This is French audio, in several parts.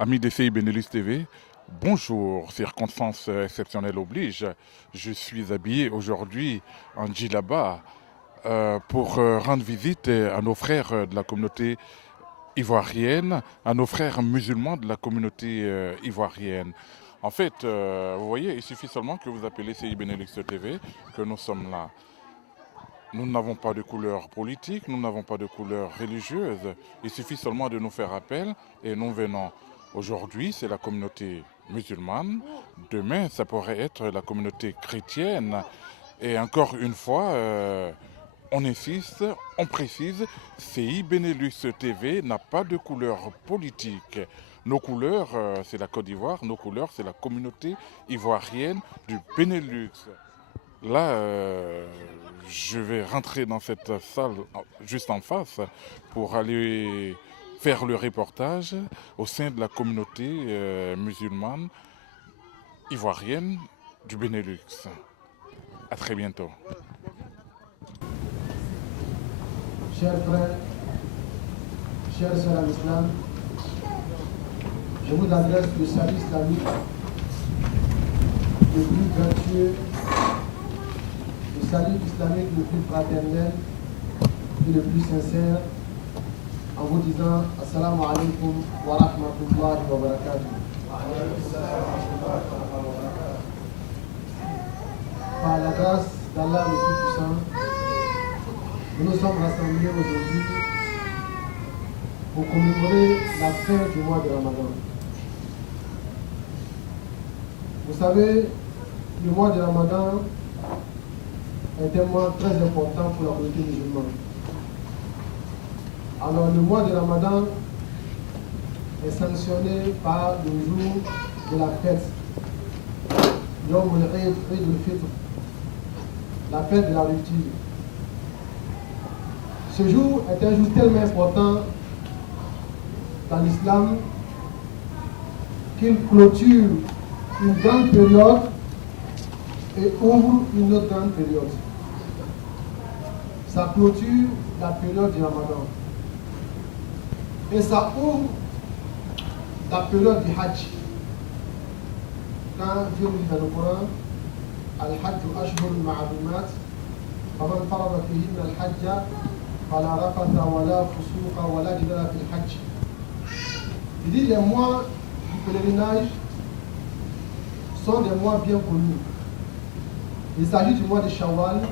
Amis de CI Benelux TV, bonjour, circonstances exceptionnelles oblige. Je suis habillé aujourd'hui en djellaba pour rendre visite à nos frères de la communauté ivoirienne, à nos frères musulmans de la communauté ivoirienne. En fait, vous voyez, il suffit seulement que vous appelez CI Benelux TV, que nous sommes là. Nous n'avons pas de couleur politique, nous n'avons pas de couleur religieuse. Il suffit seulement de nous faire appel et nous venons. Aujourd'hui, c'est la communauté musulmane. Demain, ça pourrait être la communauté chrétienne. Et encore une fois, on insiste, on précise, CI Benelux TV n'a pas de couleur politique. Nos couleurs, c'est la Côte d'Ivoire, nos couleurs, c'est la communauté ivoirienne du Benelux. Là, je vais rentrer dans cette salle juste en face pour aller faire le reportage au sein de la communauté musulmane ivoirienne du Benelux. À très bientôt. Chers frères, chers sœurs en islam, je vous adresse le salut islamique le plus vertueux, le salut islamique le plus fraternel et le plus sincère, en vous disant Assalamu alaikum wa rahmatullahi wa barakatuh. Par la grâce d'Allah le Tout-Puissant, nous nous sommes rassemblés aujourd'hui pour commémorer la fin du mois de Ramadan. Vous savez, le mois de Ramadan est un mois très important pour la communauté musulmane. Alors le mois de Ramadan est sanctionné par le jour de la fête, Yom al-Eid al-Fitr, la fête de la rupture. Ce jour est un jour tellement important dans l'islam qu'il clôture une grande période et ouvre une autre grande période. Ça clôture la période du Ramadan. Et ça ouvre la période du Hajj. Quand Dieu nous dit dans le Coran, Al-Hajj ashhur ma'lumat, faman farada fihinna al-Hajja, fala rafata wala fusuqa wala jidala fil Hajj. Il dit les mois du pèlerinage sont des mois bien connus. Il s'agit du mois de Shawwal,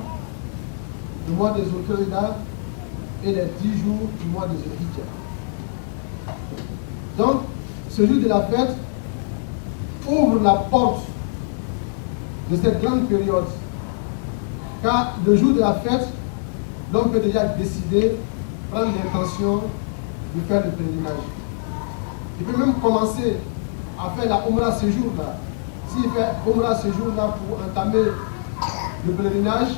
du mois de Zulqa'dah et les 10 jours du mois de Zulhijjah. Donc, ce jour de la fête ouvre la porte de cette grande période. Car le jour de la fête, l'homme peut déjà décider, prendre l'intention de faire le pèlerinage. Il peut même commencer à faire la Umrah ce jour-là. S'il fait Umrah ce jour-là pour entamer le pèlerinage,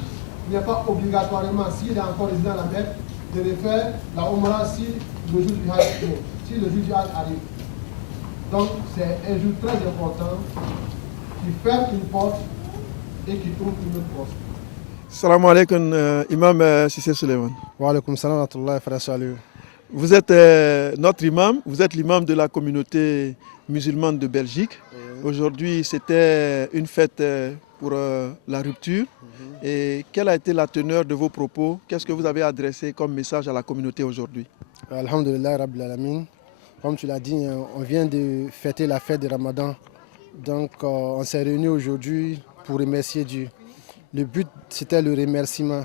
il n'y a pas obligatoirement, s'il est encore résident à la Mecque, de refaire la Umrah si le jour du Hajj est, si le jour du Hajj arrive. Donc c'est un jour très important qui ferme une porte et qui ouvre une autre porte. Salam alaikum, Imam Sissé Suleiman. Wa alaikum salam wa rahmatullahi wa barakatuh. Vous êtes notre imam, vous êtes l'imam de la communauté musulmane de Belgique. Aujourd'hui, c'était une fête pour la rupture. Et quelle a été la teneur de vos propos? Qu'est-ce que vous avez adressé comme message à la communauté aujourd'hui? Alhamdulillah Rabbil Alamin. Comme tu l'as dit, on vient de fêter la fête de Ramadan. Donc on s'est réunis aujourd'hui pour remercier Dieu. Le but, c'était le remerciement.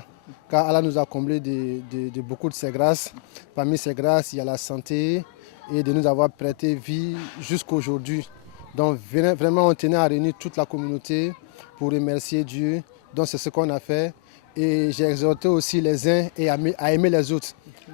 Car Allah nous a comblé de beaucoup de ses grâces. Parmi ses grâces, il y a la santé et de nous avoir prêté vie jusqu'à aujourd'hui. Donc vraiment, on tenait à réunir toute la communauté pour remercier Dieu. Donc c'est ce qu'on a fait. Et j'ai exhorté aussi les uns à aimer les autres.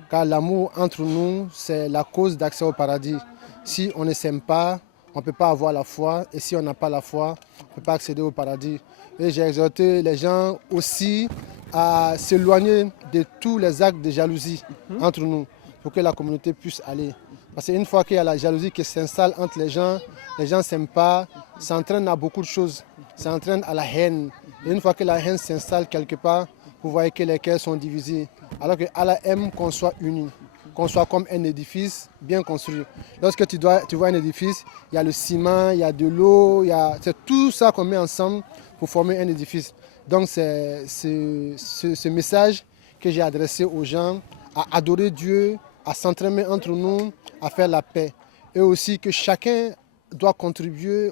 Car l'amour entre nous, c'est la cause d'accès au paradis. Si on ne s'aime pas, on ne peut pas avoir la foi. Et si on n'a pas la foi, on ne peut pas accéder au paradis. Et j'ai exhorté les gens aussi à s'éloigner de tous les actes de jalousie entre nous, pour que la communauté puisse aller. Parce qu'une fois qu'il y a la jalousie qui s'installe entre les gens ne s'aiment pas, ça entraîne à beaucoup de choses. Ça entraîne à la haine. Et une fois que la haine s'installe quelque part, vous voyez que les cœurs sont divisés. Alors que Allah aime qu'on soit unis. qu'on soit comme un édifice bien construit. Lorsque tu vois un édifice, il y a le ciment, il y a de l'eau, c'est tout ça qu'on met ensemble pour former un édifice. Donc c'est ce message que j'ai adressé aux gens, à adorer Dieu, à s'entraimer entre nous, à faire la paix. Et aussi que chacun doit contribuer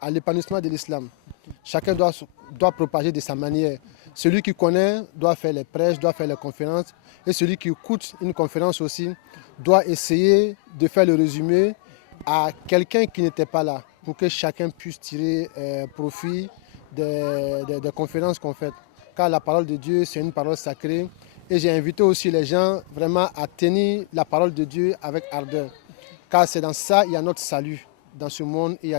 à l'épanouissement de l'islam. Chacun doit propager de sa manière. Celui qui connaît doit faire les prêches, doit faire les conférences. Et celui qui écoute une conférence aussi doit essayer de faire le résumé à quelqu'un qui n'était pas là, pour que chacun puisse tirer profit des conférences qu'on fait. Car la parole de Dieu, c'est une parole sacrée. Et j'ai invité aussi les gens vraiment à tenir la parole de Dieu avec ardeur. Car c'est dans ça qu'il y a notre salut, dans ce monde et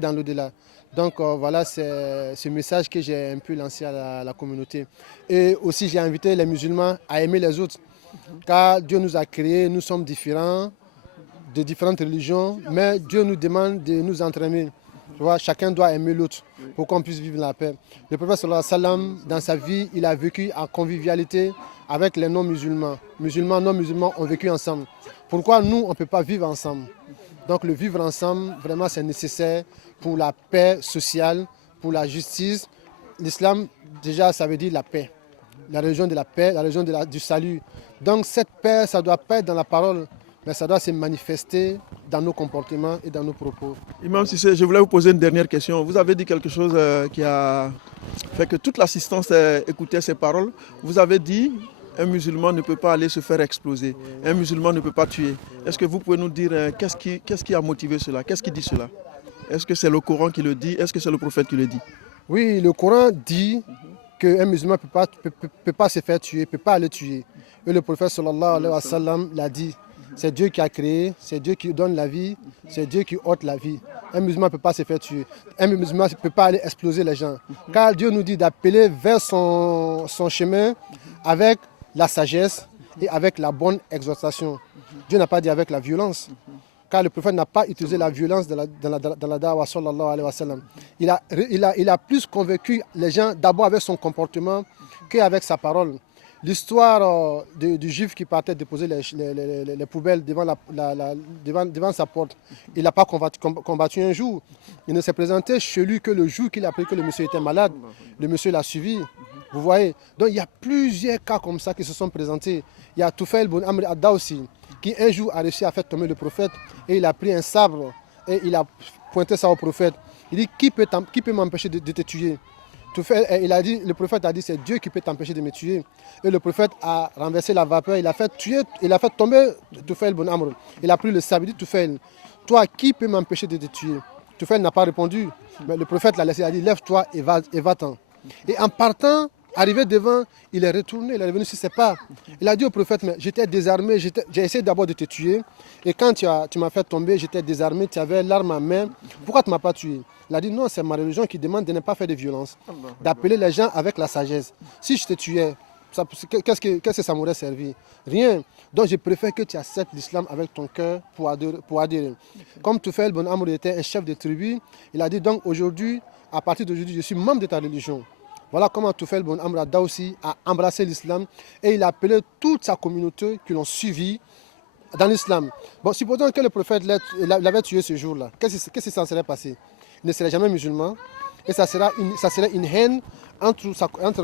dans l'au-delà. Donc voilà, c'est ce message que j'ai un peu lancé à la communauté. Et aussi j'ai invité les musulmans à aimer les autres. Car Dieu nous a créés, nous sommes différents, de différentes religions, mais Dieu nous demande de nous entraîner. Tu vois, chacun doit aimer l'autre pour qu'on puisse vivre la paix. Le prophète sallallahu alayhi wa sallam, dans sa vie, il a vécu en convivialité avec les non-musulmans. Musulmans, non-musulmans ont vécu ensemble. Pourquoi nous, on ne peut pas vivre ensemble? Donc le vivre ensemble, vraiment, c'est nécessaire pour la paix sociale, pour la justice. L'islam, déjà, ça veut dire la paix. La religion de la paix, la religion du salut. Donc cette paix, ça ne doit pas être dans la parole, mais ça doit se manifester dans nos comportements et dans nos propos. Imam Cissé, je voulais vous poser une dernière question. Vous avez dit quelque chose qui a fait que toute l'assistance écoutait ces paroles. Vous avez dit un musulman ne peut pas aller se faire exploser. Un musulman ne peut pas tuer. Est-ce que vous pouvez nous dire qu'est-ce qui a motivé cela? Qu'est-ce qui dit cela? Est-ce que c'est le Coran qui le dit? Est-ce que c'est le prophète qui le dit? Oui, le Coran dit qu'un musulman ne peut pas se faire tuer, ne peut pas aller tuer. Et le prophète sallallahu alayhi wa sallam l'a dit. C'est Dieu qui a créé, c'est Dieu qui donne la vie, c'est Dieu qui ôte la vie. Un musulman ne peut pas se faire tuer. Un musulman ne peut pas aller exploser les gens. Car Dieu nous dit d'appeler vers son chemin avec la sagesse et avec la bonne exhortation. Dieu n'a pas dit avec la violence. Car le prophète n'a pas utilisé la violence dans la da'wah sallallahu alayhi wa sallam. Il a plus convaincu les gens d'abord avec son comportement qu'avec sa parole. L'histoire du juif qui partait déposer les poubelles devant sa porte, il n'a pas combattu un jour. Il ne s'est présenté chez lui que le jour qu'il a appris que le monsieur était malade. Le monsieur l'a suivi. Vous voyez? Donc il y a plusieurs cas comme ça qui se sont présentés. Il y a Tufail ibn Amr ad-Dawsi qui un jour a réussi à faire tomber le prophète et il a pris un sabre et il a pointé ça au prophète. Il dit qui peut m'empêcher de te tuer? Le prophète a dit c'est Dieu qui peut t'empêcher de me tuer. Et le prophète a renversé la vapeur, il a fait tomber Tufail ibn Amr. Il a pris le sabre, il dit Tufail, toi qui peut m'empêcher de te tuer? Tufail n'a pas répondu. Mais le prophète l'a laissé, il a dit lève-toi et va-t'en. Et en partant, arrivé devant, il est retourné, il est revenu sur ses pas. Il a dit au prophète, mais j'étais désarmé, j'ai essayé d'abord de te tuer. Et quand tu m'as fait tomber, j'étais désarmé, tu avais l'arme à main. Pourquoi tu ne m'as pas tué? Il a dit, non, c'est ma religion qui demande de ne pas faire de violence. D'appeler les gens avec la sagesse. Si je te tuais, qu'est-ce que ça m'aurait servi? Rien. Donc je préfère que tu acceptes l'islam avec ton cœur pour adhérer. Comme Tufail ibn Amr était un chef de tribu, il a dit, donc aujourd'hui, à partir d'aujourd'hui, je suis membre de ta religion. Voilà comment Tufail ibn Amr ad-Dawsi a embrassé l'islam et il a appelé toute sa communauté qui l'ont suivi dans l'islam. Bon, supposons que le prophète l'avait tué ce jour-là. Qu'est-ce qui s'en serait passé? Il ne serait jamais musulman et ça serait une haine entre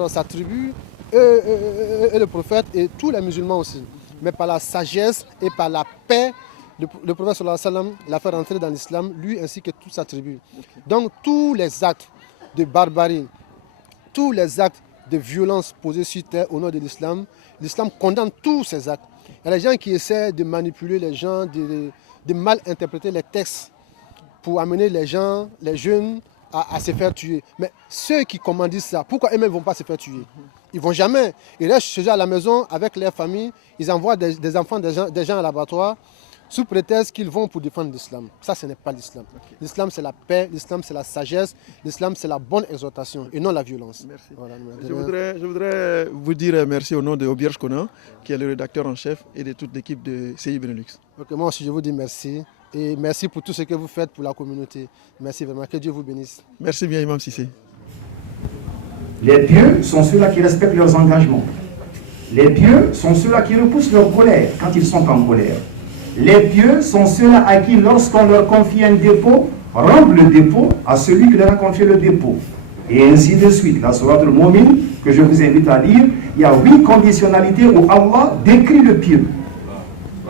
sa tribu et le prophète et tous les musulmans aussi. Mais par la sagesse et par la paix, le prophète sallallahu alayhi wa sallam l'a fait rentrer dans l'islam, lui ainsi que toute sa tribu. Donc tous les actes de barbarie, tous les actes de violence posés sur terre au nom de l'islam, l'islam condamne tous ces actes. Il y a des gens qui essaient de manipuler les gens, de mal interpréter les textes pour amener les gens, les jeunes, à se faire tuer. Mais ceux qui commandent ça, pourquoi eux-mêmes ne vont pas se faire tuer? Ils ne vont jamais. Ils restent chez eux à la maison avec leur famille, ils envoient des enfants, des gens à l'abattoir, sous prétexte qu'ils vont pour défendre l'islam. Ça, ce n'est pas l'islam. L'islam, c'est la paix, l'islam, c'est la sagesse, l'islam, c'est la bonne exhortation et non la violence. Merci. Voilà. Je voudrais vous dire merci au nom de Obierge Conan, qui est le rédacteur en chef, et de toute l'équipe de CI Benelux. Okay, moi aussi, je vous dis merci. Et merci pour tout ce que vous faites pour la communauté. Merci vraiment. Que Dieu vous bénisse. Merci bien, Imam Cissé. Les dieux sont ceux-là qui respectent leurs engagements. Les pieux sont ceux-là qui repoussent leur colère quand ils sont en colère. Les pieux sont ceux-là à qui, lorsqu'on leur confie un dépôt, rendent le dépôt à celui qui leur a confié le dépôt. Et ainsi de suite. La sourate Al-Mu'min, que je vous invite à lire, il y a 8 conditionnalités où Allah décrit le pieux.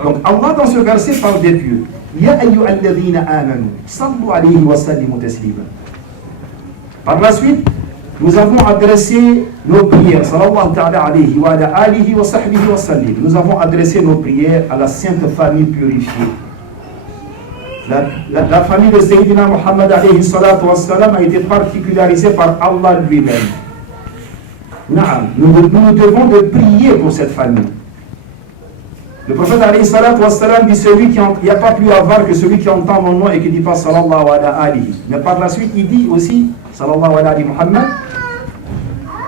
Donc Allah dans ce verset parle des pieux. Ya ayyuhalladhina amanu, sallu alayhi wa sallimu taslima. Par la suite, nous avons adressé nos prières, sallallahu ta'ala alayhi wa ala alihi wa sahbihi wa sallim. Nous avons adressé nos prières à la sainte famille purifiée. La famille de Sayyidina Muhammad alayhi salatu wa salam a été particularisée par Allah lui-même. Nous devons de prier pour cette famille. Le prophète alayhi salatu wa salam dit il n'y a pas plus avare que celui qui entend mon nom et qui dit pas sallallahu ala alihi. Mais par la suite il dit aussi sallallahu ala alihi Muhammad,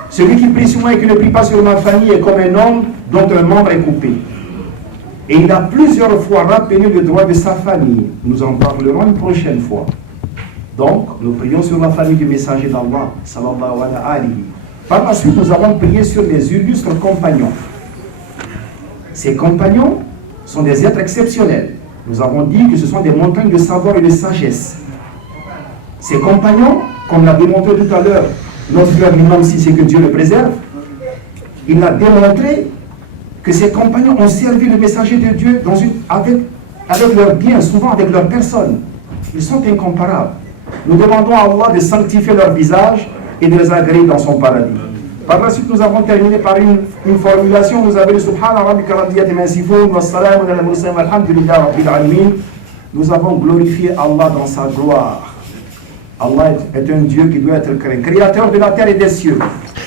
celui qui prie sur moi et qui ne prie pas sur ma famille est comme un homme dont un membre est coupé. Et il a plusieurs fois rappelé le droit de sa famille. Nous en parlerons une prochaine fois. Donc, nous prions sur la famille du messager d'Allah, sallallahu alayhi. Par la suite, nous avons prié sur les illustres compagnons. Ces compagnons sont des êtres exceptionnels. Nous avons dit que ce sont des montagnes de savoir et de sagesse. Ces compagnons, comme l'a démontré tout à l'heure notre frère l'imam, si c'est que Dieu le préserve, il a démontré que ces compagnons ont servi le messager de Dieu avec leurs biens, souvent avec leur personne. Ils sont incomparables. Nous demandons à Allah de sanctifier leur visage et de les agréer dans son paradis. Par la suite, nous avons terminé par une formulation. Vous avez le Subhana rabbika rabbiyati ma yasifun wa salamun ala al-mursalin walhamdulillahi rabbil alamin. Nous avons glorifié Allah dans sa gloire. Allah est un Dieu qui doit être craint. Créateur de la terre et des cieux.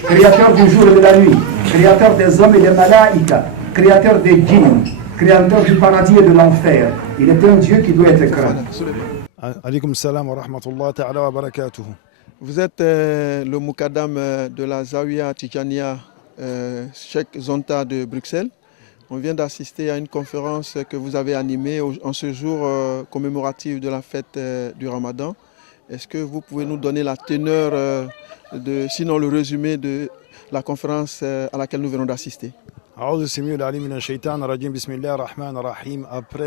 Créateur du jour et de la nuit, créateur des hommes et des malaïkas, créateur des djinns, créateur du paradis et de l'enfer. Il est un Dieu qui doit être craint. Alaykoum salam wa rahmatullah ta'ala wa barakatuhu. Vous êtes le Moukadam de la Zawiya Tijaniya Cheikh Zonta de Bruxelles. On vient d'assister à une conférence que vous avez animée en ce jour commémoratif de la fête du Ramadan. Est-ce que vous pouvez nous donner la teneur sinon le résumé de la conférence à laquelle nous venons d'assister? Après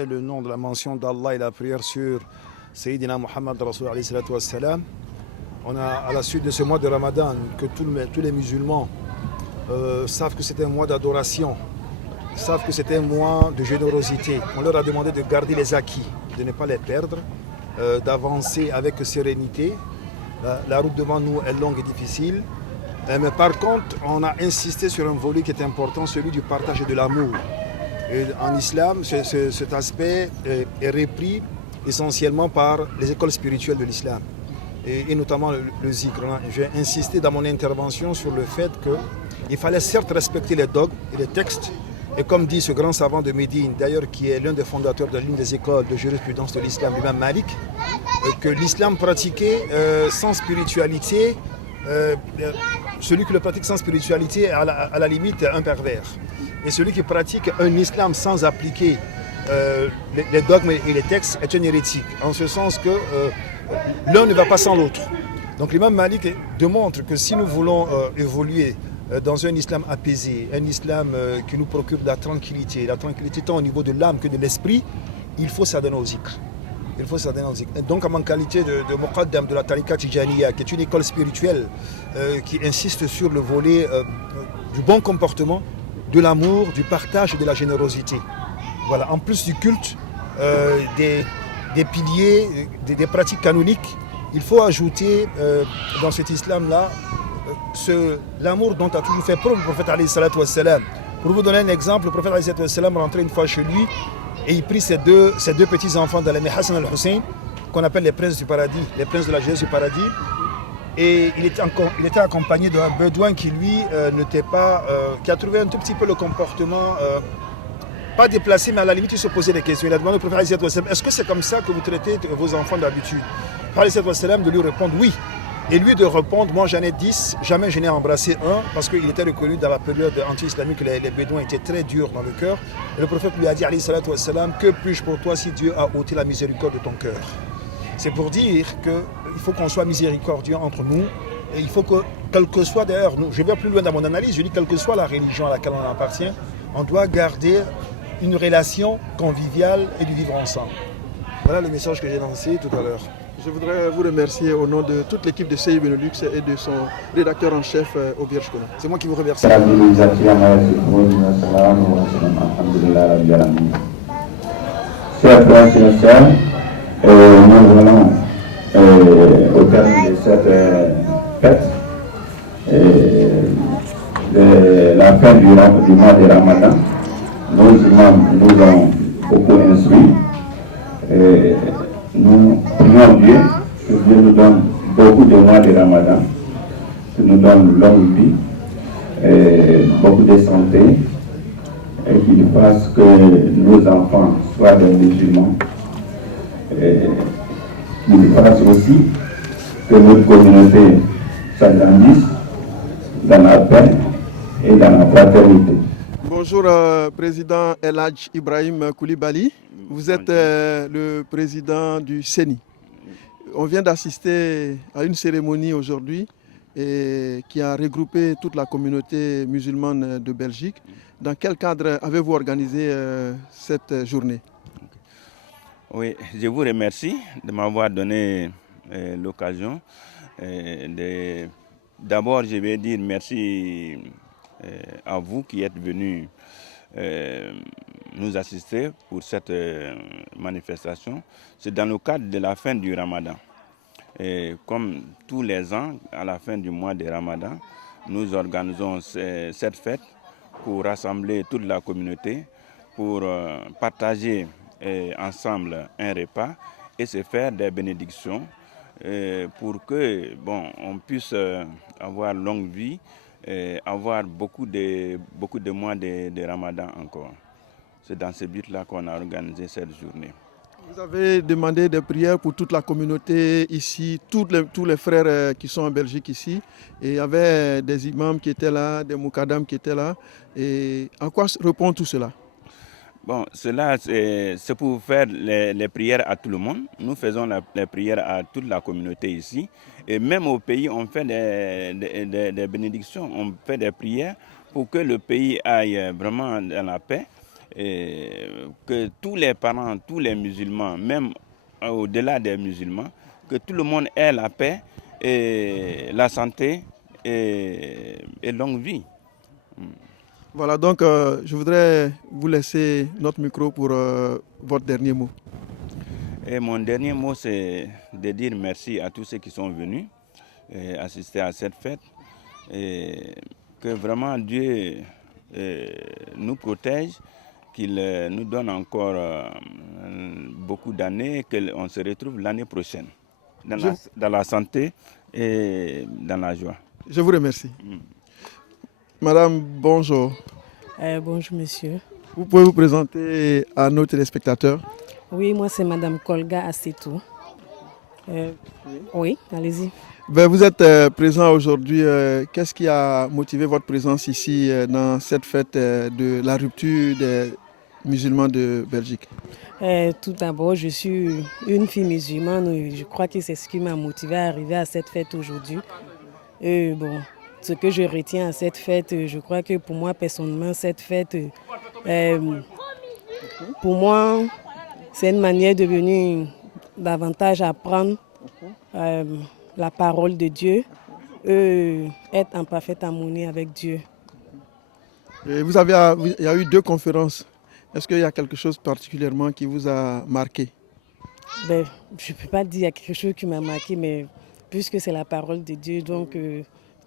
le nom de la mention d'Allah et la prière sur Sayyidina Muhammad Rasul alayhi salatu wassalam, on a à la suite de ce mois de Ramadan que tous les musulmans savent que c'est un mois d'adoration, savent que c'est un mois de générosité. On leur a demandé de garder les acquis, de ne pas les perdre, d'avancer avec sérénité. La route devant nous est longue et difficile, mais par contre, on a insisté sur un volet qui est important, celui du partage et de l'amour. Et en islam, cet aspect est repris essentiellement par les écoles spirituelles de l'islam, et notamment le zikr. J'ai insisté dans mon intervention sur le fait qu'il fallait certes respecter les dogmes et les textes, et comme dit ce grand savant de Médine, d'ailleurs qui est l'un des fondateurs de l'une des écoles de jurisprudence de l'islam, l'imam Malik, que l'islam pratiqué sans spiritualité, celui qui le pratique sans spiritualité est à la limite un pervers. Et celui qui pratique un islam sans appliquer les dogmes et les textes est un hérétique, en ce sens que l'un ne va pas sans l'autre. Donc l'imam Malik démontre que si nous voulons évoluer dans un islam apaisé, un islam qui nous procure de la tranquillité tant au niveau de l'âme que de l'esprit, il faut s'adonner au zikr. Il faut s'adonner au zikr. Et donc, en qualité de Muqaddam de la Tariqa Tijaniya, qui est une école spirituelle qui insiste sur le volet du bon comportement, de l'amour, du partage et de la générosité. Voilà. En plus du culte, des piliers, des pratiques canoniques, il faut ajouter dans cet islam-là l'amour dont a toujours fait preuve le prophète alayhi salatu wassalam. Pour vous donner un exemple, le prophète alayhi salatu wassalam rentrait une fois chez lui et il prit ses deux petits-enfants d'Alami Hassan al-Hussein, qu'on appelle les princes du paradis, les princes de la jeunesse du paradis. Et il était accompagné d'un bédouin qui lui qui a trouvé un tout petit peu le comportement pas déplacé, mais à la limite il se posait des questions. Il a demandé au prophète alayhi salatu wassalam, est-ce que c'est comme ça que vous traitez vos enfants d'habitude? Le prophète alayhi salatu wassalam de lui répondre oui. Et lui de répondre, moi j'en ai 10, jamais je n'ai embrassé un, parce qu'il était reconnu dans la période anti-islamique que les bédouins étaient très durs dans le cœur. Et le prophète lui a dit, alayhi salatu wassalam, que puis-je pour toi si Dieu a ôté la miséricorde de ton cœur? C'est pour dire qu'il faut qu'on soit miséricordieux entre nous, Et il faut que, quel que soit d'ailleurs, je vais plus loin dans mon analyse, je dis quelle que soit la religion à laquelle on appartient, on doit garder une relation conviviale et du vivre ensemble. Voilà le message que j'ai lancé tout à l'heure. Je voudrais vous remercier au nom de toute l'équipe de CI Benelux et de son rédacteur en chef, Obierge Kona. C'est moi qui vous remercie. Chers frères et sœurs, nous venons au terme de cette fête, de la fin du mois de Ramadan. Nos imams nous ont beaucoup instruits. Nous prions Dieu que Dieu nous donne beaucoup de mois de Ramadan, que nous donne longue vie, beaucoup de santé, et qu'il fasse que nos enfants soient des musulmans, et qu'il fasse aussi que notre communauté s'agrandisse dans la paix et dans la fraternité. Bonjour, président El Hadj Ibrahim Koulibaly. Vous êtes le président du CENI. On vient d'assister à une cérémonie aujourd'hui qui a regroupé toute la communauté musulmane de Belgique. Dans quel cadre avez-vous organisé cette journée? Oui, je vous remercie de m'avoir donné l'occasion. D'abord, je vais dire merci à vous qui êtes venus nous assister pour cette manifestation. C'est dans le cadre de la fin du Ramadan. Et comme tous les ans, à la fin du mois de Ramadan, nous organisons cette fête pour rassembler toute la communauté, pour partager ensemble un repas et se faire des bénédictions pour que on puisse avoir longue vie et avoir beaucoup de mois de Ramadan encore. C'est dans ce but-là qu'on a organisé cette journée. Vous avez demandé des prières pour toute la communauté ici, tous les frères qui sont en Belgique ici. Et il y avait des imams qui étaient là, des moukadams qui étaient là. Et à quoi répond tout cela? Bon, cela, c'est pour faire les prières à tout le monde. Nous faisons les prières à toute la communauté ici. Et même au pays, on fait des bénédictions, on fait des prières pour que le pays aille vraiment dans la paix. Et que tous les parents, tous les musulmans, même au-delà des musulmans, que tout le monde ait la paix, et la santé et longue vie. Voilà, donc je voudrais vous laisser notre micro pour votre dernier mot. Et mon dernier mot, c'est de dire merci à tous ceux qui sont venus assister à cette fête. Et que vraiment Dieu nous protège, qu'il nous donne encore beaucoup d'années, qu'on se retrouve l'année prochaine, dans la santé et dans la joie. Je vous remercie. Madame, bonjour. Bonjour monsieur. Vous pouvez vous présenter à nos téléspectateurs? Oui, moi c'est Madame Kolga Assetou. Oui, allez-y. Vous êtes présent aujourd'hui. Qu'est-ce qui a motivé votre présence ici dans cette fête de la rupture des musulmans de Belgique? Tout d'abord, je suis une fille musulmane. Je crois que c'est ce qui m'a motivée à arriver à cette fête aujourd'hui. Ce que je retiens à cette fête, je crois que pour moi, personnellement, cette fête, pour moi, c'est une manière de venir davantage apprendre la parole de Dieu, être en parfaite harmonie avec Dieu. Et il y a eu 2 conférences. Est-ce qu'il y a quelque chose particulièrement qui vous a marqué? Je ne peux pas dire qu'il y a quelque chose qui m'a marqué, mais puisque c'est la parole de Dieu, donc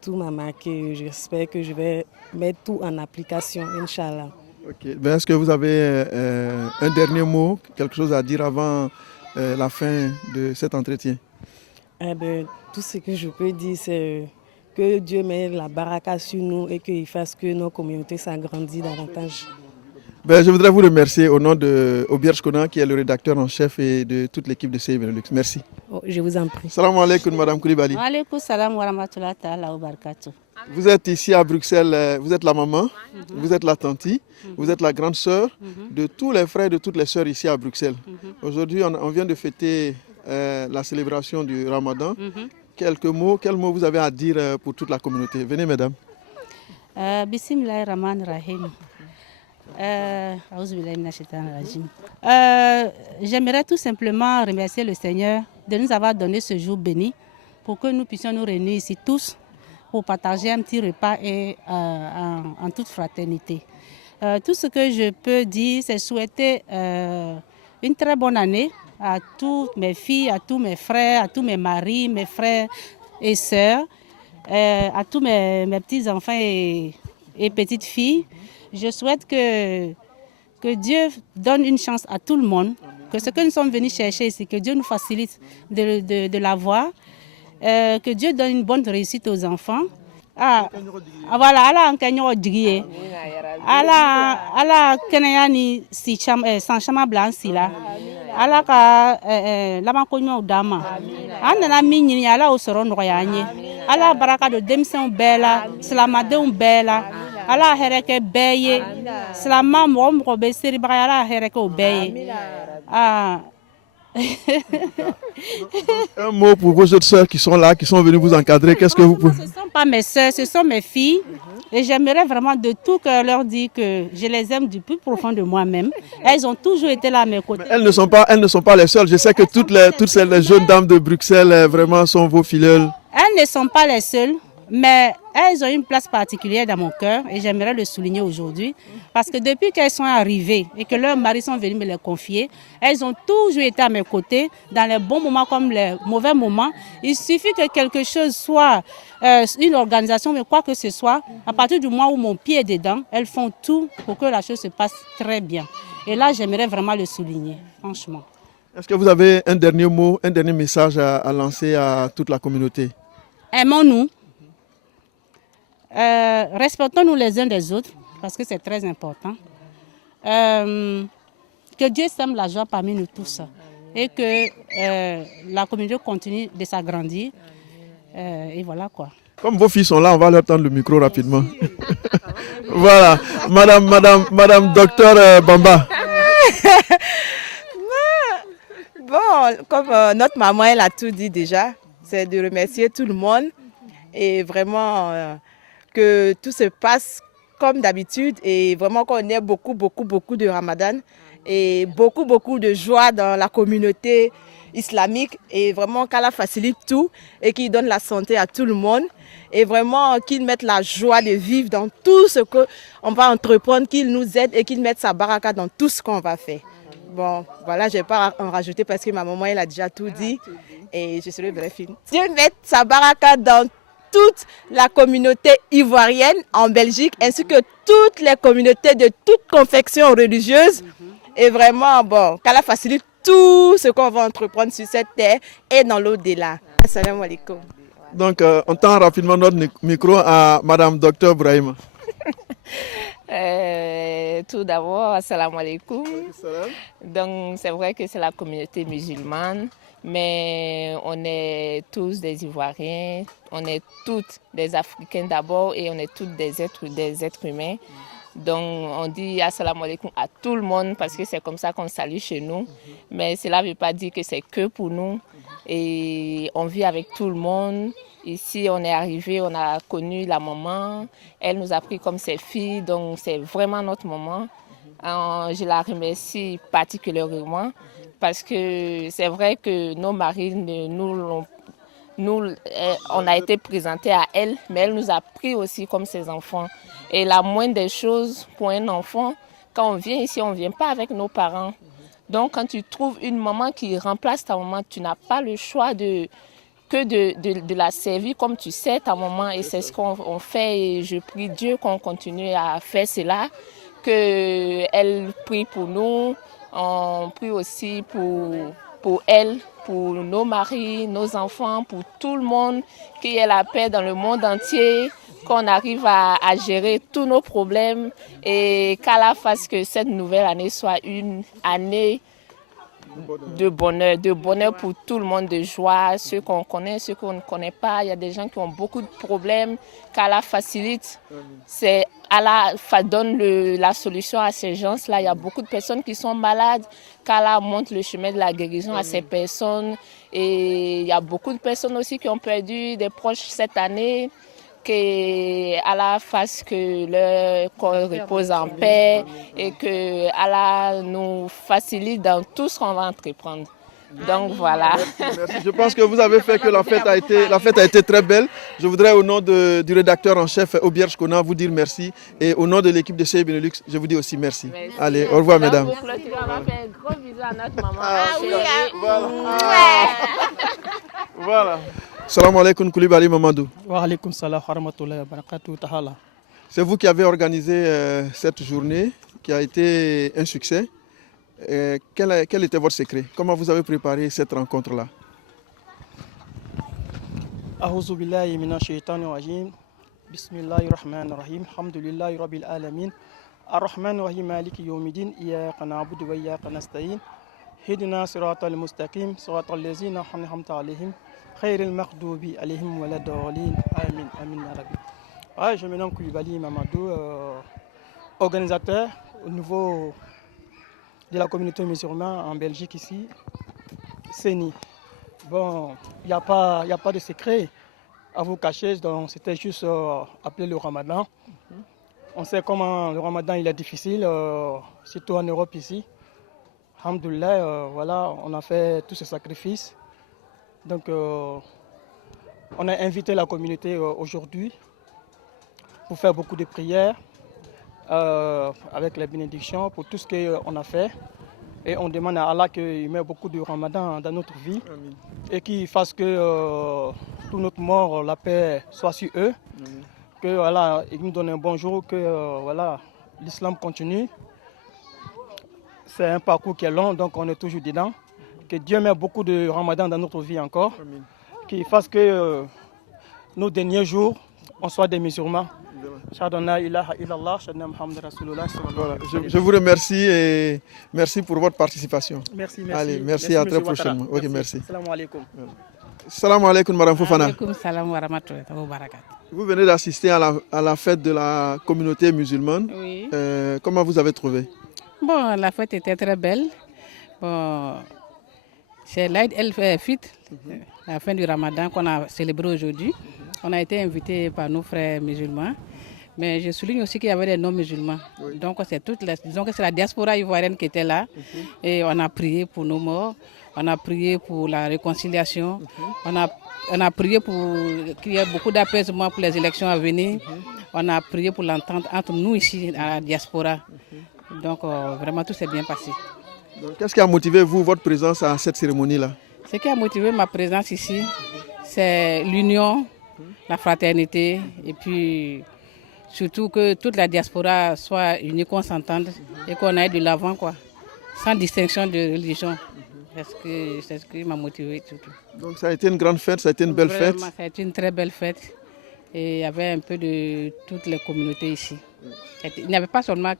tout m'a marqué. J'espère que je vais mettre tout en application, Inch'Allah. Ok. Est-ce que vous avez un dernier mot, quelque chose à dire avant la fin de cet entretien? Tout ce que je peux dire, c'est que Dieu mette la baraka sur nous et qu'il fasse que nos communautés s'agrandissent davantage. Je voudrais vous remercier au nom de Obierge Kona, qui est le rédacteur en chef, et de toute l'équipe de CI Benelux. Merci. Je vous en prie. Salam alaikum, Madame Koulibaly. Wa alaikum salam wa rahmatullahi ta'ala wa barakatuh. Vous êtes ici à Bruxelles, vous êtes la maman, vous êtes la tantie, vous êtes la grande sœur de tous les frères et de toutes les sœurs ici à Bruxelles. Aujourd'hui, on vient de fêter la célébration du Ramadan. quelques mots. Quels mots vous avez à dire pour toute la communauté? Venez, mesdames. Bismillahirrahmanirrahim. J'aimerais tout simplement remercier le Seigneur de nous avoir donné ce jour béni pour que nous puissions nous réunir ici tous pour partager un petit repas et en toute fraternité. Tout ce que je peux dire, c'est souhaiter une très bonne année à toutes mes filles, à tous mes frères, à tous mes maris, mes frères et sœurs, à tous mes petits-enfants et petites filles. Je souhaite que Dieu donne une chance à tout le monde, que ce que nous sommes venus chercher ici, que Dieu nous facilite de l'avoir, que Dieu donne une bonne réussite aux enfants. Voilà, Allah en kanyo djigé. Allah kenayani si sans chama blanc si là. Allah ka lama konyo dama. Anana minyi Allah osoro ndoyanye. Allah baraka de demsen bela, slamadeum bela. Allah hereke beye. Slama mo mo be seri ba Allah hereke obeye. Un mot pour vos autres sœurs qui sont là, qui sont venues vous encadrer. Qu'est-ce que vous pouvez... Ce ne sont pas mes sœurs, ce sont mes filles. Et j'aimerais vraiment de tout cœur leur dire que je les aime du plus profond de moi-même. Elles ont toujours été là à mes côtés. Mais elles ne sont pas les seules. Je sais que toutes ces jeunes dames de Bruxelles vraiment sont vos filleules. Elles ne sont pas les seules, mais elles ont une place particulière dans mon cœur et j'aimerais le souligner aujourd'hui. Parce que depuis qu'elles sont arrivées et que leurs maris sont venus me les confier, elles ont toujours été à mes côtés, dans les bons moments comme les mauvais moments. Il suffit que quelque chose soit une organisation, mais quoi que ce soit, à partir du moment où mon pied est dedans, elles font tout pour que la chose se passe très bien. Et là, j'aimerais vraiment le souligner, franchement. Est-ce que vous avez un dernier mot, un dernier message à lancer à toute la communauté? Aimons-nous, respectons-nous les uns des autres, parce que c'est très important. Que Dieu sème la joie parmi nous tous et que la communauté continue de s'agrandir. Et voilà quoi. Comme vos filles sont là, on va leur tendre le micro rapidement. Voilà, Madame Docteur Bamba. Bon, comme notre maman, elle a tout dit déjà, c'est de remercier tout le monde et vraiment que tout se passe comme d'habitude et vraiment qu'on ait beaucoup de Ramadan et beaucoup de joie dans la communauté islamique et vraiment qu'Allah facilite tout et qu'il donne la santé à tout le monde et vraiment qu'il mette la joie de vivre dans tout ce qu'on va entreprendre, qu'il nous aide et qu'il mette sa baraka dans tout ce qu'on va faire. Bon, voilà, je ne vais pas en rajouter parce que ma maman, elle a déjà tout dit et je serai bref. Dieu mette sa baraka dans toute la communauté ivoirienne en Belgique ainsi que toutes les communautés de toute confection religieuse et vraiment, bon, qu'Allah facilite tout ce qu'on va entreprendre sur cette terre et dans l'au-delà. Assalamu alaikum. Donc, on tend rapidement notre micro à Madame Docteur Brahima. Tout d'abord, assalamu alaikum. Donc, c'est vrai que c'est la communauté musulmane, mais on est tous des Ivoiriens, on est toutes des Africains d'abord et on est toutes des êtres humains. Donc, on dit assalamu alaikum à tout le monde parce que c'est comme ça qu'on salue chez nous. Mais cela ne veut pas dire que c'est que pour nous. Et on vit avec tout le monde. Ici, on est arrivé, on a connu la maman. Elle nous a pris comme ses filles, donc c'est vraiment notre maman. Je la remercie particulièrement parce que c'est vrai que nos maris, on a été présentés à elle, mais elle nous a pris aussi comme ses enfants. Et la moindre des choses pour un enfant, quand on vient ici, on ne vient pas avec nos parents. Donc, quand tu trouves une maman qui remplace ta maman, tu n'as pas le choix de la servir comme tu sais ta maman. Et c'est ce qu'on fait. Et je prie Dieu qu'on continue à faire cela, qu'elle prie pour nous. On prie aussi pour elle, pour nos maris, nos enfants, pour tout le monde, qu'il y ait la paix dans le monde entier, qu'on arrive à gérer tous nos problèmes et qu'Allah fasse que cette nouvelle année soit une année de bonheur pour tout le monde, de joie, ceux qu'on connaît, ceux qu'on ne connaît pas. Il y a des gens qui ont beaucoup de problèmes, qu'Allah facilite. C'est Allah donne la solution à ces gens-là. Il y a beaucoup de personnes qui sont malades, qu'Allah montre le chemin de la guérison à ces personnes. Et il y a beaucoup de personnes aussi qui ont perdu des proches cette année. qu'Allah fasse que leur corps repose en paix et que Allah nous facilite dans tout ce qu'on va entreprendre. Donc voilà. Merci. Je pense que vous avez fait que la fête a été très belle. Je voudrais au nom du rédacteur en chef Obierge Kona vous dire merci et au nom de l'équipe de Chez Benelux, je vous dis aussi merci. Allez, au revoir mesdames. On va faire un gros bisou à notre maman. Voilà. Salam alaikum Koulibaly Mamadou. Wa alaikum salam wa rahmatullahi wa barakatuh ta'ala. C'est vous qui avez organisé cette journée qui a été un succès. Quel était votre secret? Comment vous avez préparé cette rencontre-là? A'oudhu billahi minash shaitanir rajim. Bismillahir rahmanir rahim. Alhamdulillahi rabbil alamin. Ar-rahmanir rahim maliki yawmiddin. Iyyaka na'budu wa iyyaka nasta'in. Ihdina siratal mustaqim. Siratal ladzina an'amta alaihim. Khairil maghdubi alaihim waladdallin. Amin. Amin ya rabbi. Je me nomme Koulibaly Mamadou, organisateur au niveau de la communauté musulmane en Belgique ici, CENI. Bon, il n'y a pas de secret à vous cacher, donc c'était juste appeler le Ramadan. On sait comment le Ramadan il est difficile, surtout en Europe ici. Alhamdoulilah, voilà, on a fait tous ces sacrifices. Donc on a invité la communauté aujourd'hui pour faire beaucoup de prières. Avec les bénédictions pour tout ce qu'on a fait. Et on demande à Allah qu'il mette beaucoup de Ramadan dans notre vie. Amen. Et qu'il fasse que tout notre mort, la paix soit sur eux. Amen. Que voilà, il nous donne un bon jour, que voilà, l'islam continue. C'est un parcours qui est long, donc on est toujours dedans. Que Dieu mette beaucoup de Ramadan dans notre vie encore. Qu'il fasse que nos derniers jours, on soit des musulmans. Voilà. Je vous remercie et merci pour votre participation. Merci. Allez, merci à très prochainement. Ok, merci. Salam alaikum. Salam alaikum, Madame Fofana. Alaikum salam wa rahmatullahi wa barakatuh. Vous venez d'assister à la fête de la communauté musulmane. Oui. Comment vous avez trouvé? Bon, la fête était très belle. Bon, c'est l'Aïd el-Fitr, la fin du Ramadan qu'on a célébré aujourd'hui. On a été invité par nos frères musulmans. Mais je souligne aussi qu'il y avait des non-musulmans. Oui. Donc disons que c'est la diaspora ivoirienne qui était là. Et on a prié pour nos morts, on a prié pour la réconciliation, on a prié pour qu'il y ait beaucoup d'apaisement pour les élections à venir. On a prié pour l'entente entre nous ici à la diaspora. Donc vraiment tout s'est bien passé. Qu'est-ce qui a motivé votre présence à cette cérémonie-là? Ce qui a motivé ma présence ici, c'est l'union, la fraternité et puis surtout que toute la diaspora soit unie, qu'on s'entende et qu'on aille de l'avant, quoi, sans distinction de religion. C'est ce qui m'a motivé surtout. Donc ça a été une grande fête, ça a été une belle fête. Ça a été une très belle fête et il y avait un peu de toutes les communautés ici. Il n'y avait pas seulement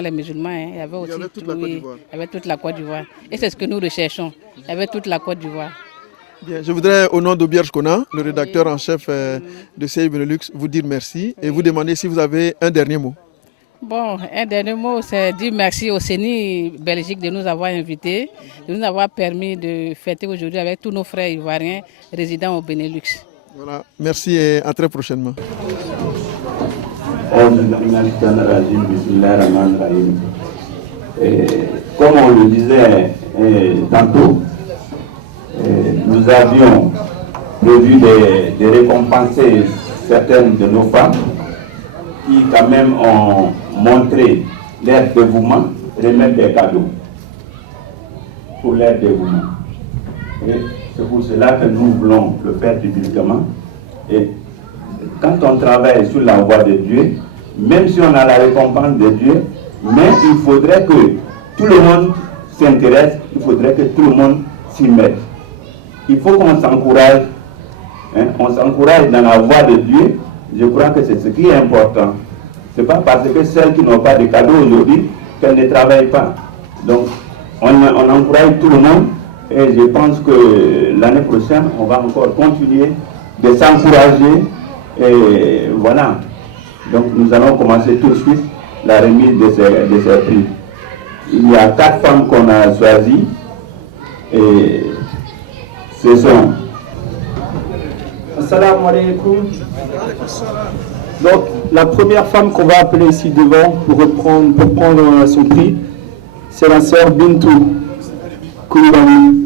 les musulmans, hein, il y avait aussi toute la Côte d'Ivoire. Et c'est ce que nous recherchons, il y avait toute la Côte d'Ivoire. Bien, je voudrais, au nom d'Obierge Kona, le rédacteur en chef de Chez Benelux, vous dire merci et vous demander si vous avez un dernier mot. Bon, un dernier mot, c'est dire merci au CENI Belgique de nous avoir invités, de nous avoir permis de fêter aujourd'hui avec tous nos frères ivoiriens résidant au Benelux. Voilà, merci et à très prochainement. Comme on le disait tantôt, nous avions prévu de récompenser certaines de nos femmes qui quand même ont montré leur dévouement, remettre des cadeaux pour leur dévouement. Et c'est pour cela que nous voulons le faire publiquement. Et quand on travaille sur la voie de Dieu, même si on a la récompense de Dieu, mais il faudrait que tout le monde s'intéresse, il faudrait que tout le monde s'y mette. Il faut qu'on s'encourage, hein, on s'encourage dans la voie de Dieu. Je crois que c'est ce qui est important. Ce n'est pas parce que celles qui n'ont pas de cadeaux aujourd'hui qu'elles ne travaillent pas. Donc, on encourage tout le monde et je pense que l'année prochaine, on va encore continuer de s'encourager et voilà. Donc nous allons commencer tout de suite la remise de ces prix. Il y a 4 femmes qu'on a choisies et ce sont... Assalamu alaikum. Donc la première femme qu'on va appeler ici devant pour prendre son prix, c'est la sœur Bintou Koulibaly.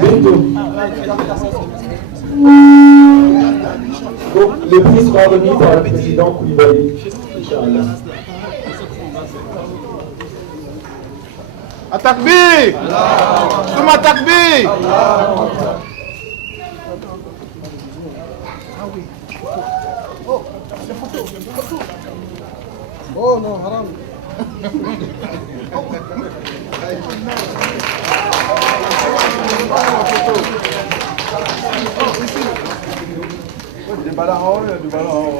Bintou. Donc le prix sera remis par le président Koulibaly. Atakbir! Souma takbir! Oh non, haram.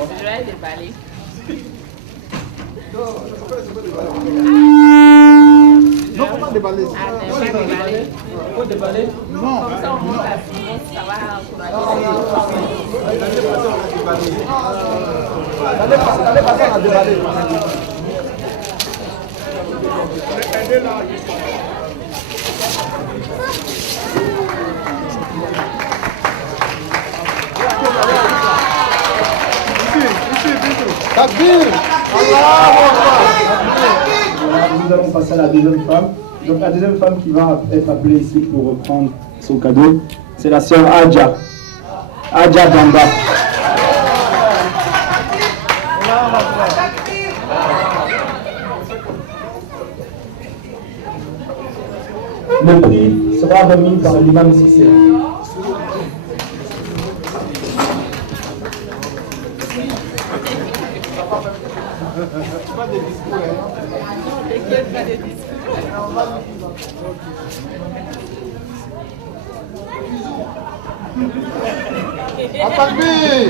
Je vais déballer. Non, faut pas déballer. Faut déballer. Non. Comme ça, on monte la finesse, ça va encourager. Allez passer à déballer. Nous allons passer à la deuxième femme. Donc la deuxième femme qui va être appelée ici pour reprendre son cadeau, c'est la sœur Adja. Adja Bamba. Le prix sera remis par l'imam Sissé. Pas de discours, hein? T'inquiète, pas de discours. Atakbir!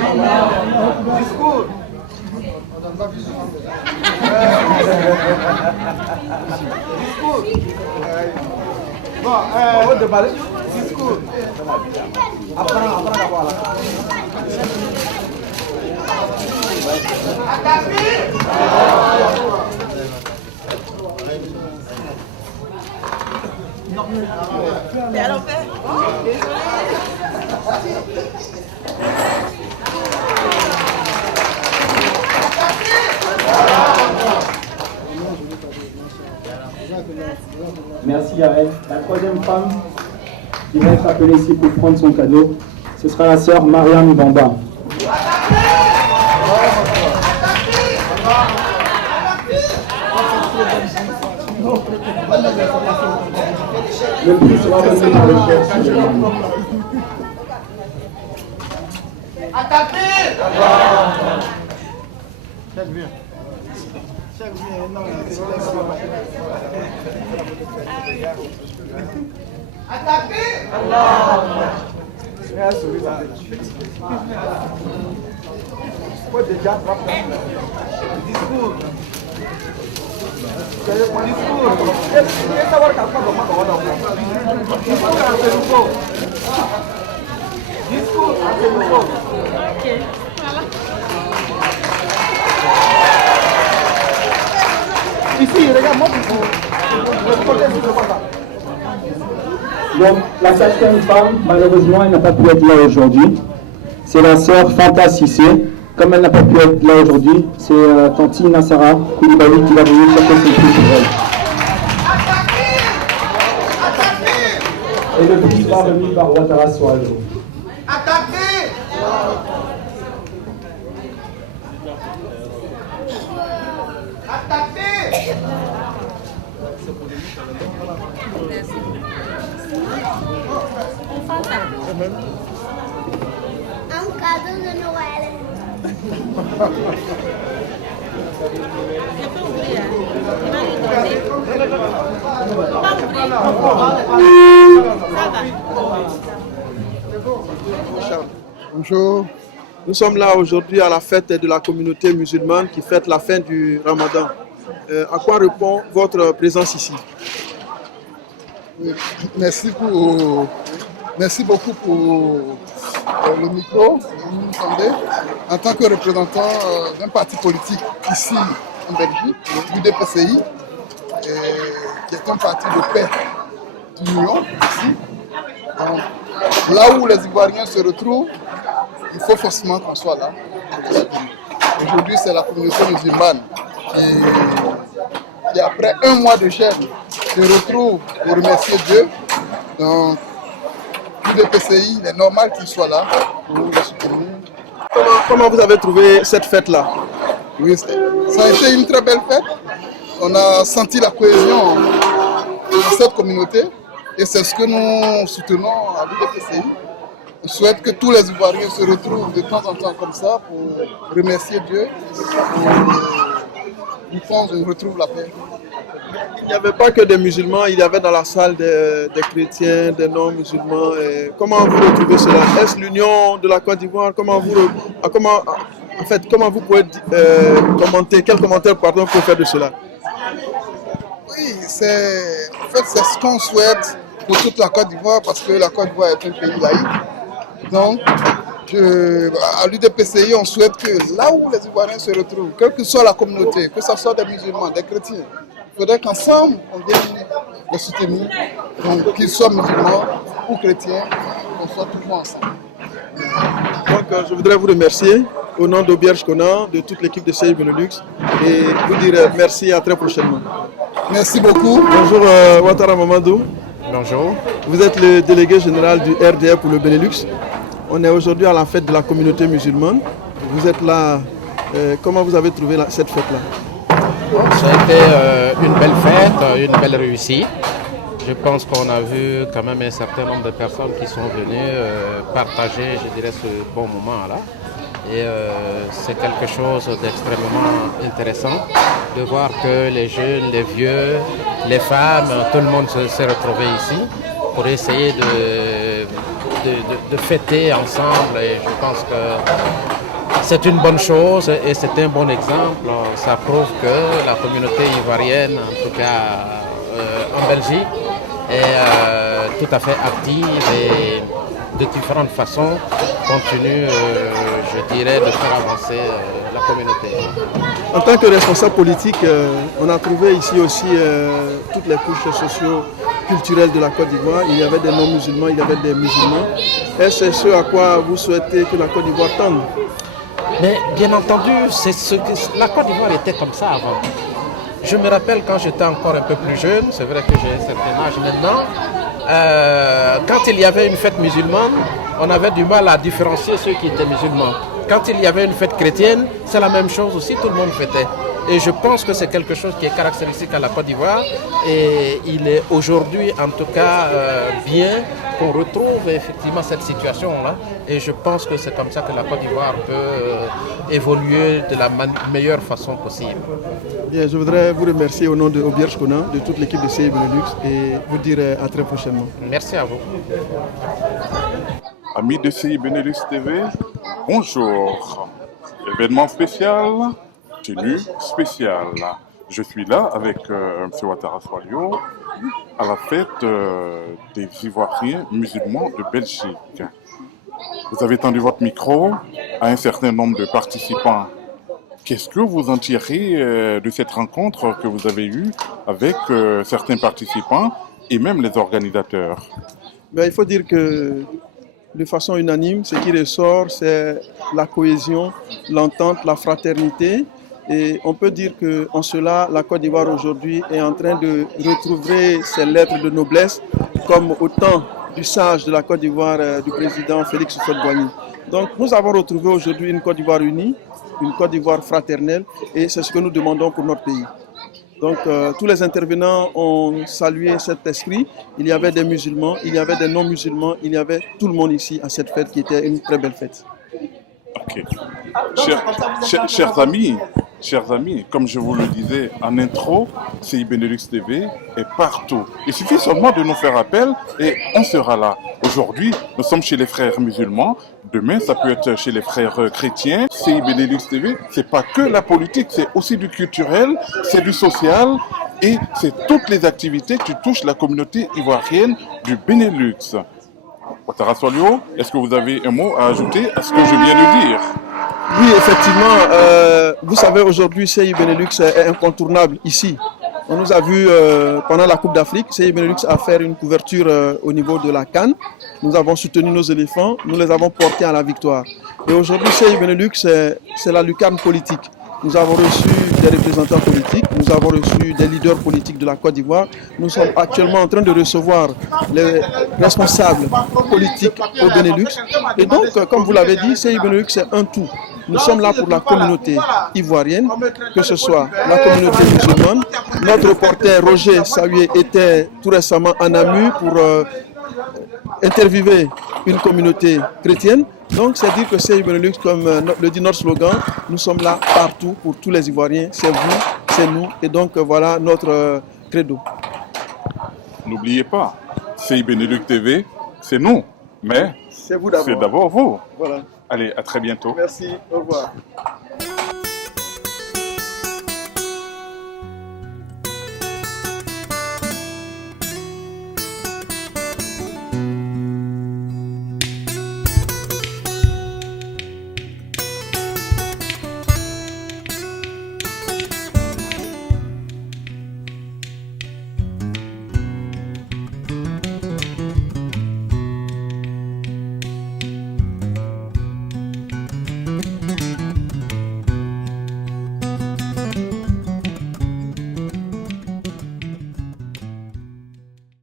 Discours! Discours! Bon, on va déballer. Discours! Après d'abord là. Mais à l'envers. Merci Yael. La troisième femme qui va être appelée ici pour prendre son cadeau, ce sera la sœur Mariam Bamba. Le prix sera remis par le chef Suleiman. Discours. Ici, regarde-moi. Donc, la quatrième femme, malheureusement, elle n'a pas pu être là aujourd'hui. C'est la sœur Fanta Sissé. Comme elle n'a pas pu être là aujourd'hui, c'est Tanti Nassara Koulibaly qui va venir chercher son prix pour elle. Et le prix sera remis par Ouattara Soajo. Un cadeau de Noël. Bonjour. Nous sommes là aujourd'hui à la fête de la communauté musulmane qui fête la fin du Ramadan. À quoi répond votre présence ici? Merci pour Merci beaucoup pour le micro. Vous m'entendez? En tant que représentant d'un parti politique ici en Belgique, l'UDPCI, qui est un parti de paix d'union ici. Donc, là où les Ivoiriens se retrouvent, il faut forcément qu'on soit là. Aujourd'hui, c'est la communauté musulmane qui après un mois de jeûne, se retrouve pour remercier Dieu. Donc, l'UDPCI, il est normal qu'il soit là pour le soutenir. Comment vous avez trouvé cette fête-là? Oui, ça a été une très belle fête. On a senti la cohésion de cette communauté et c'est ce que nous soutenons à l'UDPCI. On souhaite que tous les Ivoiriens se retrouvent de temps en temps comme ça pour remercier Dieu. Pour qu'on retrouve la paix. Il n'y avait pas que des musulmans, il y avait dans la salle des chrétiens, des non-musulmans. Comment vous retrouvez cela? Est-ce l'union de la Côte d'Ivoire? Comment vous pouvez commenter? Quel commentaire vous pouvez faire de cela? Oui, c'est ce qu'on souhaite pour toute la Côte d'Ivoire parce que la Côte d'Ivoire est un pays laïque. Donc, à l'UDPCI, on souhaite que là où les Ivoiriens se retrouvent, quelle que soit la communauté, que ce soit des musulmans, des chrétiens, il faudrait qu'ensemble, on vienne les soutenir, donc qu'ils soient musulmans ou chrétiens, qu'on soit tous ensemble. Donc, je voudrais vous remercier au nom d'Auberge Conan, de toute l'équipe de CI Benelux, et vous dire merci, à très prochainement. Merci beaucoup. Bonjour Ouattara Mamadou. Bonjour. Vous êtes le délégué général du RDR pour le Benelux. On est aujourd'hui à la fête de la communauté musulmane. Vous êtes là. Comment vous avez trouvé cette fête-là? Ça a été une belle fête, une belle réussite. Je pense qu'on a vu quand même un certain nombre de personnes qui sont venues partager, je dirais, ce bon moment-là. Et c'est quelque chose d'extrêmement intéressant de voir que les jeunes, les vieux, les femmes, tout le monde s'est retrouvé ici pour essayer de fêter ensemble. Et je pense que c'est une bonne chose et c'est un bon exemple. Ça prouve que la communauté ivoirienne, en tout cas en Belgique, est tout à fait active et de différentes façons continue, je dirais, de faire avancer la communauté. En tant que responsable politique, on a trouvé ici aussi toutes les couches socio-culturelles de la Côte d'Ivoire. Il y avait des non-musulmans, il y avait des musulmans. Est-ce ce à quoi vous souhaitez que la Côte d'Ivoire tende? Mais bien entendu, la Côte d'Ivoire était comme ça avant. Je me rappelle quand j'étais encore un peu plus jeune, c'est vrai que j'ai un certain âge maintenant, quand il y avait une fête musulmane, on avait du mal à différencier ceux qui étaient musulmans. Quand il y avait une fête chrétienne, c'est la même chose aussi, tout le monde fêtait. Et je pense que c'est quelque chose qui est caractéristique à la Côte d'Ivoire. Et il est aujourd'hui, en tout cas, bien qu'on retrouve effectivement cette situation-là. Et je pense que c'est comme ça que la Côte d'Ivoire peut évoluer de la meilleure façon possible. Bien, je voudrais vous remercier au nom de Auberge Conan, de toute l'équipe de CI Benelux et vous dire à très prochainement. Merci à vous. Amis de CI Benelux TV, bonjour. Événement spécial, tenue spéciale. Je suis là avec M. Ouattara Swalio à la fête des Ivoiriens musulmans de Belgique. Vous avez tendu votre micro à un certain nombre de participants. Qu'est-ce que vous en tirez de cette rencontre que vous avez eue avec certains participants et même les organisateurs? Il faut dire que de façon unanime, ce qui ressort, c'est la cohésion, l'entente, la fraternité. Et on peut dire qu'en cela, la Côte d'Ivoire aujourd'hui est en train de retrouver ses lettres de noblesse, comme au temps du sage de la Côte d'Ivoire, du président Félix Houphouët-Boigny. Donc nous avons retrouvé aujourd'hui une Côte d'Ivoire unie, une Côte d'Ivoire fraternelle, et c'est ce que nous demandons pour notre pays. Donc tous les intervenants ont salué cet esprit. Il y avait des musulmans, il y avait des non-musulmans, il y avait tout le monde ici à cette fête qui était une très belle fête. Ok. Chers amis, comme je vous le disais en intro, CI Benelux TV est partout. Il suffit seulement de nous faire appel et on sera là. Aujourd'hui, nous sommes chez les frères musulmans. Demain, ça peut être chez les frères chrétiens. CI Benelux TV, c'est pas que la politique, c'est aussi du culturel, c'est du social et c'est toutes les activités qui touchent la communauté ivoirienne du Benelux. Ouattara Solio, est-ce que vous avez un mot à ajouter à ce que je viens de dire? Oui, effectivement, vous savez, aujourd'hui, CI Benelux est incontournable ici. On nous a vu pendant la Coupe d'Afrique, CI Benelux a fait une couverture au niveau de la CAN. Nous avons soutenu nos éléphants, nous les avons portés à la victoire. Et aujourd'hui, CI Benelux, c'est la lucarne politique. Nous avons reçu des représentants politiques, nous avons reçu des leaders politiques de la Côte d'Ivoire. Nous sommes actuellement en train de recevoir les responsables politiques au Benelux. Et donc, comme vous l'avez dit, CI Benelux, c'est un tout. Nous sommes là pour la communauté ivoirienne, que ce soit la communauté musulmane. Notre reporter Roger Sahué était tout récemment en Namur pour interviewer une communauté chrétienne. Donc, c'est dire que CI Benelux, comme le dit notre slogan, nous sommes là partout pour tous les Ivoiriens. C'est vous, c'est nous. Et donc, voilà notre credo. N'oubliez pas, CI Benelux TV, c'est nous, mais c'est vous d'abord. C'est d'abord vous. Voilà. Allez, à très bientôt. Merci, au revoir.